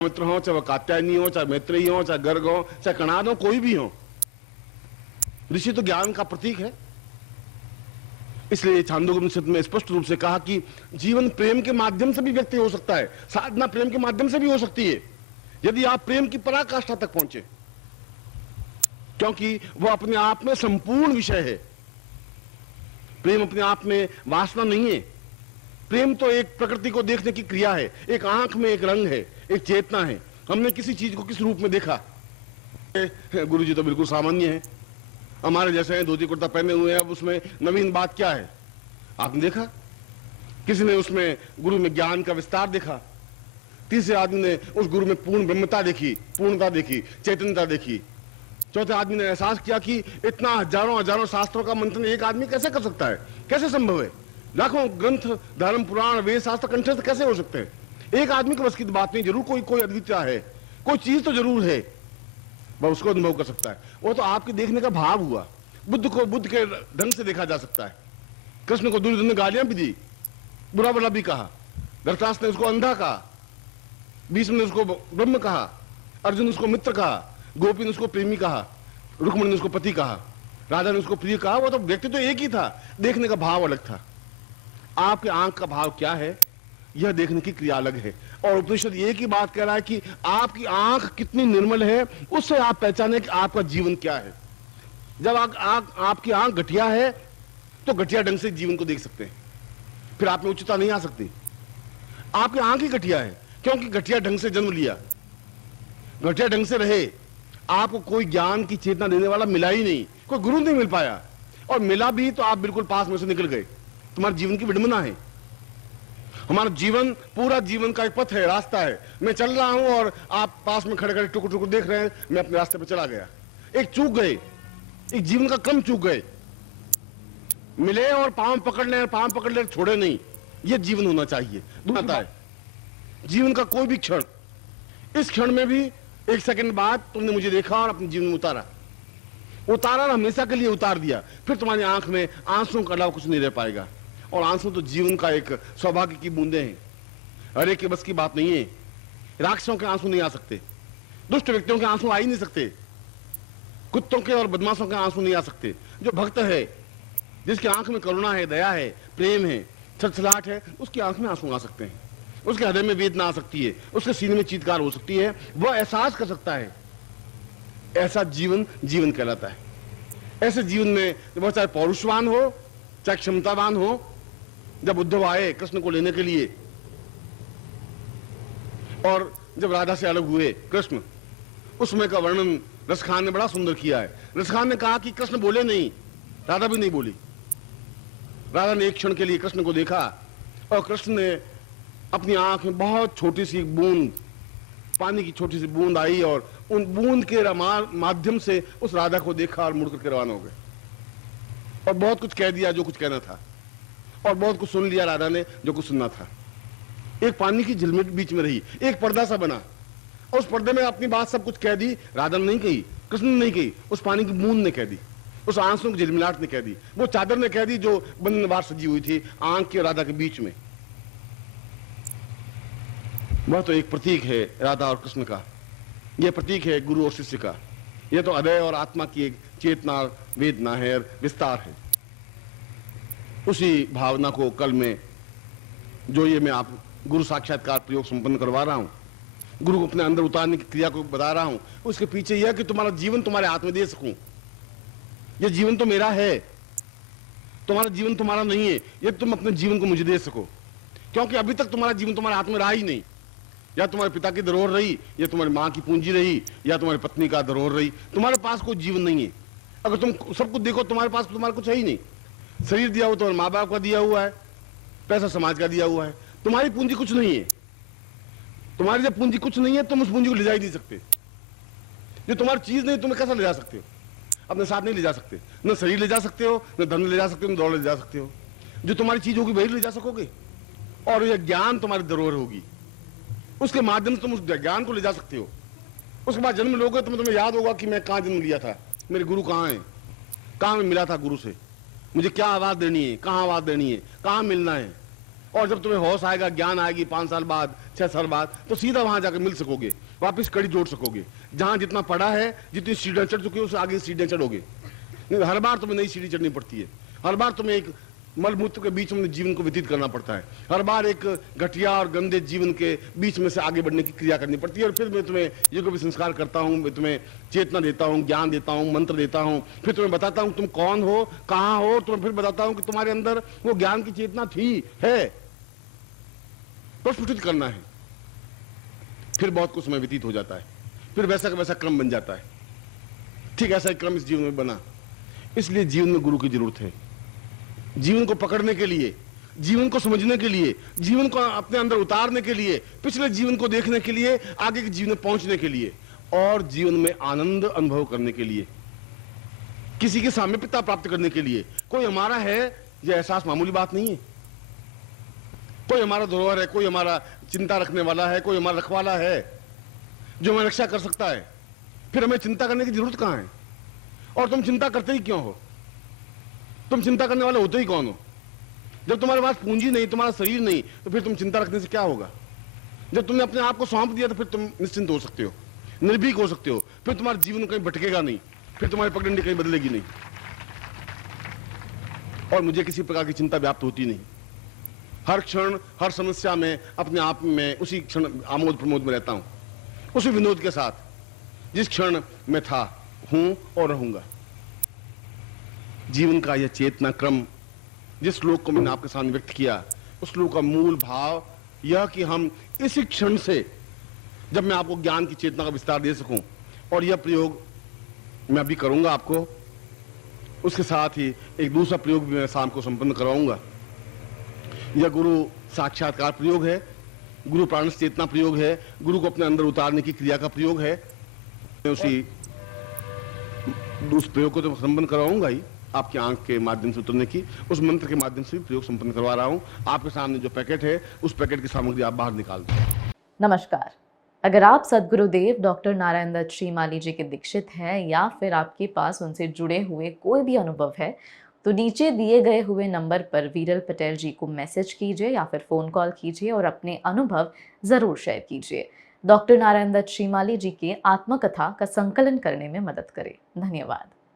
मित्र हो, चाहे वह कात्यायनी हो, चाहे मैत्रेयी हो, चाहे गर्ग हो, चाहे कणाद हो, कोई भी हो, ऋषि तो ज्ञान का प्रतीक है। इसलिए छांदोग्योपनिषद में स्पष्ट रूप से कहा कि जीवन प्रेम के माध्यम से भी व्यक्त हो सकता है, साधना प्रेम के माध्यम से भी हो सकती है, यदि आप प्रेम की पराकाष्ठा तक पहुंचे, क्योंकि वह अपने आप में संपूर्ण विषय है। प्रेम अपने आप में वासना नहीं है। प्रेम तो एक प्रकृति को देखने की क्रिया है, एक आंख में एक रंग है, एक चेतना है। हमने किसी चीज को किस रूप में देखा। गुरु जी तो बिल्कुल सामान्य है, हमारे जैसे हैं, धोती कुर्ता पहने हुए हैं, अब उसमें नवीन बात क्या है? आपने देखा किसी ने उसमें गुरु में ज्ञान का विस्तार देखा, तीसरे आदमी ने उस गुरु में पूर्ण ब्रह्मता देखी, पूर्णता देखी, चैतन्यता देखी, चौथे आदमी ने एहसास किया कि इतना हजारों हजारों शास्त्रों का मंथन एक आदमी कैसे कर सकता है, कैसे संभव है? लाखों ग्रंथ, धर्म, पुराण, वेद, शास्त्र कंठस्थ कैसे हो सकते हैं? एक आदमी के बस की बात नहीं, जरूर कोई अद्वितीय है, कोई चीज तो जरूर है, वह उसको अनुभव कर सकता है। वो तो आपके देखने का भाव हुआ। बुद्ध को बुद्ध के ढंग से देखा जा सकता है। कृष्ण को दुर्योधन ने गालियां भी दी, बुरा भला भी कहा, धृतराष्ट्र ने उसको अंधा कहा, भीष्म ने उसको ब्रह्म कहा, अर्जुन ने उसको मित्र कहा, गोपी ने उसको प्रेमी कहा, रुक्मणी ने उसको पति कहा, राधा ने उसको प्रिय कहा। वो तो व्यक्ति तो एक ही था, देखने का भाव अलग था। आपके आंख का भाव क्या है, यह देखने की क्रिया अलग है। और उपनिषद एक ही बात कह रहा है कि आपकी आंख कितनी निर्मल है, उससे आप पहचाने कि आपका जीवन क्या है। जब आपकी आंख घटिया है तो घटिया ढंग से जीवन को देख सकते हैं, फिर आप में उच्चता नहीं आ सकती। आपकी आंख ही घटिया है क्योंकि घटिया ढंग से जन्म लिया, घटिया ढंग से रहे, आपको कोई ज्ञान की चेतना देने वाला मिला ही नहीं, कोई गुरु नहीं मिल पाया, और मिला भी तो आप बिल्कुल पास में से निकल गए। तुम्हारे जीवन की विडंबना है। हमारा जीवन पूरा जीवन का एक पथ है, रास्ता है। मैं चल रहा हूं और आप पास में खड़े खड़े टुकुर टुकुर देख रहे हैं, मैं अपने रास्ते पर चला गया। एक चूक गए, एक जीवन का क्रम चूक गए। मिले और पांव पकड़ ले, पांव पकड़ ले, छोड़े नहीं, यह जीवन होना चाहिए। दूसरा है जीवन का कोई भी क्षण, इस क्षण में भी एक सेकंड बाद तुमने मुझे देखा और अपने जीवन में उतारा और हमेशा के लिए उतार दिया, फिर तुम्हारी आंख में आंसुओं के अलावा कुछ नहीं रह पाएगा। और आंसू तो जीवन का एक सौभाग्य की बूंदे हैं, हर एक के बस की बात नहीं है। राक्षसों के आंसू नहीं आ सकते, दुष्ट व्यक्तियों के आंसू आ ही नहीं सकते, कुत्तों के और बदमाशों के आंसू नहीं आ सकते। जो भक्त है, जिसकी आंख में करुणा है, दया है, प्रेम है, छलछलाहट है, उसकी आंख में आंसू आ सकते हैं, उसके हृदय में वेदना आ सकती है, उसके सीने में चीत्कार हो सकती है, वह एहसास कर सकता है। ऐसा जीवन जीवन कहलाता है। ऐसे जीवन में वह चाहे पौरुषवान हो, चाहे क्षमतावान हो। जब उद्धव आए कृष्ण को लेने के लिए और जब राधा से अलग हुए कृष्ण, उस समय का वर्णन रसखान ने बड़ा सुंदर किया है। रसखान ने कहा कि कृष्ण बोले नहीं, राधा भी नहीं बोली। राधा ने एक क्षण के लिए कृष्ण को देखा और कृष्ण ने अपनी आंख में बहुत छोटी सी बूंद, पानी की छोटी सी बूंद आई और उन बूंद के माध्यम से उस राधा को देखा और मुड़ करके रवाना हो गए और बहुत कुछ कह दिया जो कुछ कहना था, और बहुत कुछ सुन लिया राधा ने जो कुछ सुनना था। एक पानी की झिलमिट बीच में रही, एक पर्दा सा बना और उस पर्दे में अपनी बात सब कुछ कह दी। राधा ने नहीं कही, कृष्ण ने नहीं कही, उस पानी की बूंद ने कह दी, उस आंसू की झिलमिलाहट ने कह दी, वो चादर ने कह दी जो बंधनवार सजी हुई थी आंख के राधा के बीच में। वह तो एक प्रतीक है राधा और कृष्ण का, यह प्रतीक है गुरु और शिष्य का। यह तो हृदय और आत्मा की एक चेतना, वेदना है, विस्तार है। उसी भावना को कल में जो ये मैं आप गुरु साक्षात्कार प्रयोग संपन्न करवा रहा हूं, गुरु को अपने अंदर उतारने की क्रिया को बता रहा हूं, उसके पीछे यह कि तुम्हारा जीवन तुम्हारे हाथ में दे सकूं। यह जीवन तो मेरा है, तुम्हारा जीवन तुम्हारा नहीं है, यदि तुम अपने जीवन को मुझे दे सको। क्योंकि अभी तक तुम्हारा जीवन तुम्हारे हाथ में रहा ही नहीं। या तुम्हारे पिता की धरोहर रही, या तुम्हारी माँ की पूंजी रही, या तुम्हारी पत्नी का धरोहर रही। तुम्हारे पास कोई जीवन नहीं है। अगर तुम सब कुछ देखो, तुम्हारे पास तुम्हारा कुछ है ही नहीं। शरीर दिया हुआ तुम्हारे माँ बाप का दिया हुआ है, पैसा समाज का दिया हुआ है, तुम्हारी पूंजी कुछ नहीं है। तुम्हारी जब पूंजी कुछ नहीं है, तुम उस पूंजी को ले जा ही नहीं सकते। जो तुम्हारी चीज नहीं, तुम्हें कैसा ले जा सकते हो? अपने साथ नहीं ले जा सकते। न शरीर ले जा सकते हो, न धन ले जा सकते हो, न दौड़ ले जा सकते हो। जो तुम्हारी चीज होगी वही ले जा सकोगे, और यह ज्ञान तुम्हारी धरोहर होगी, उसके माध्यम से तुम उस ज्ञान को ले जा सकते हो। उसके बाद जन्म लोगे तो तुम्हें याद होगा कि मैं कहाँ जन्म लिया था, मेरे गुरु कहाँ है, कहाँ मैं मिला था गुरु से, मुझे क्या आवाज देनी है, कहाँ आवाज देनी है, कहाँ मिलना है। और जब तुम्हें होश आएगा, ज्ञान आएगी 5 साल बाद, 6 साल बाद, तो सीधा वहां जाकर मिल सकोगे, वापस कड़ी जोड़ सकोगे। जहां जितना पढ़ा है, जितनी सीढ़ियां चढ़ चुकी है, उससे आगे सीढ़ियां चढ़ोगे। हर बार तुम्हें नई सीढ़ी चढ़नी पड़ती है। हर बार तुम्हें एक मलमूत्र के बीच में जीवन को व्यतीत करना पड़ता है। हर बार एक घटिया और गंदे जीवन के बीच में से आगे बढ़ने की क्रिया करनी पड़ती है। और फिर मैं तुम्हें ये भी संस्कार करता हूं, मैं तुम्हें चेतना देता हूं, ज्ञान देता हूं, मंत्र देता हूं, फिर तुम्हें बताता हूं तुम कौन हो, कहां हो, तुम्हें फिर बताता हूं कि तुम्हारे अंदर वो ज्ञान की चेतना थी, है, प्रस्फुटित करना है। फिर बहुत कुछ समय व्यतीत हो जाता है, फिर वैसा का वैसा क्रम बन जाता है। ठीक ऐसा क्रम इस जीवन में बना। इसलिए जीवन में गुरु की जरूरत है। जीवन को पकड़ने के लिए, जीवन को समझने के लिए, जीवन को अपने अंदर उतारने के लिए, पिछले जीवन को देखने के लिए, आगे के जीवन में पहुंचने के लिए, और जीवन में आनंद अनुभव करने के लिए, किसी के सामीप्यता प्राप्त करने के लिए। कोई हमारा है, यह एहसास मामूली बात नहीं है। कोई हमारा धरोहर है, कोई हमारा चिंता रखने वाला है, कोई हमारा रखवाला है जो हमें रक्षा कर सकता है। फिर हमें चिंता करने की जरूरत कहां है? और तुम चिंता करते ही क्यों हो? तुम चिंता करने वाले होते ही कौन हो? जब तुम्हारे पास पूंजी नहीं, तुम्हारा शरीर नहीं, तो फिर तुम चिंता रखने से क्या होगा? जब तुमने अपने आप को सौंप दिया तो फिर तुम निश्चिंत हो सकते हो, निर्भीक हो सकते हो। फिर तुम्हारा जीवन कहीं भटकेगा नहीं, फिर तुम्हारी पगडंडी कहीं बदलेगी नहीं, और मुझे किसी प्रकार की चिंता व्याप्त होती नहीं। हर क्षण, हर समस्या में अपने आप में उसी क्षण आमोद प्रमोद में रहता हूं, उसी विनोद के साथ जिस क्षण मैं था, हूं और रहूंगा। जीवन का यह चेतना क्रम, जिस श्लोक को मैंने आपके सामने व्यक्त किया, उस श्लोक का मूल भाव यह कि हम इसी क्षण से, जब मैं आपको ज्ञान की चेतना का विस्तार दे सकूं, और यह प्रयोग मैं अभी करूंगा आपको, उसके साथ ही एक दूसरा प्रयोग भी मैं शाम को संपन्न करवाऊंगा। यह गुरु साक्षात्कार प्रयोग है, गुरु प्राण चेतना प्रयोग है, गुरु को अपने अंदर उतारने की क्रिया का प्रयोग है। मैं उस प्रयोग को तो संपन्न करवाऊंगा ही, आपकी आंख के माध्यम से उतरने की, उस मंत्र के माध्यम से भी प्रयोग संपन्न करवा रहा हूं। आपके सामने जो पैकेट है, उस पैकेट की सामग्री आप बाहर निकाल दें। नमस्कार। अगर आप सद्गुरुदेव डॉक्टर नारायण दत्त श्रीमाली जी के दीक्षित हैं, या फिर आपके पास उनसे जुड़े हुए कोई भी अनुभव है, तो नीचे दिए गए हुए नंबर पर वीरल पटेल जी को मैसेज कीजिए या फिर फ़ोन कॉल कीजिए और अपने अनुभव ज़रूर शेयर कीजिए। डॉक्टर नारायण दत्त श्रीमाली जी के आत्मकथा का संकलन करने में मदद करें। धन्यवाद।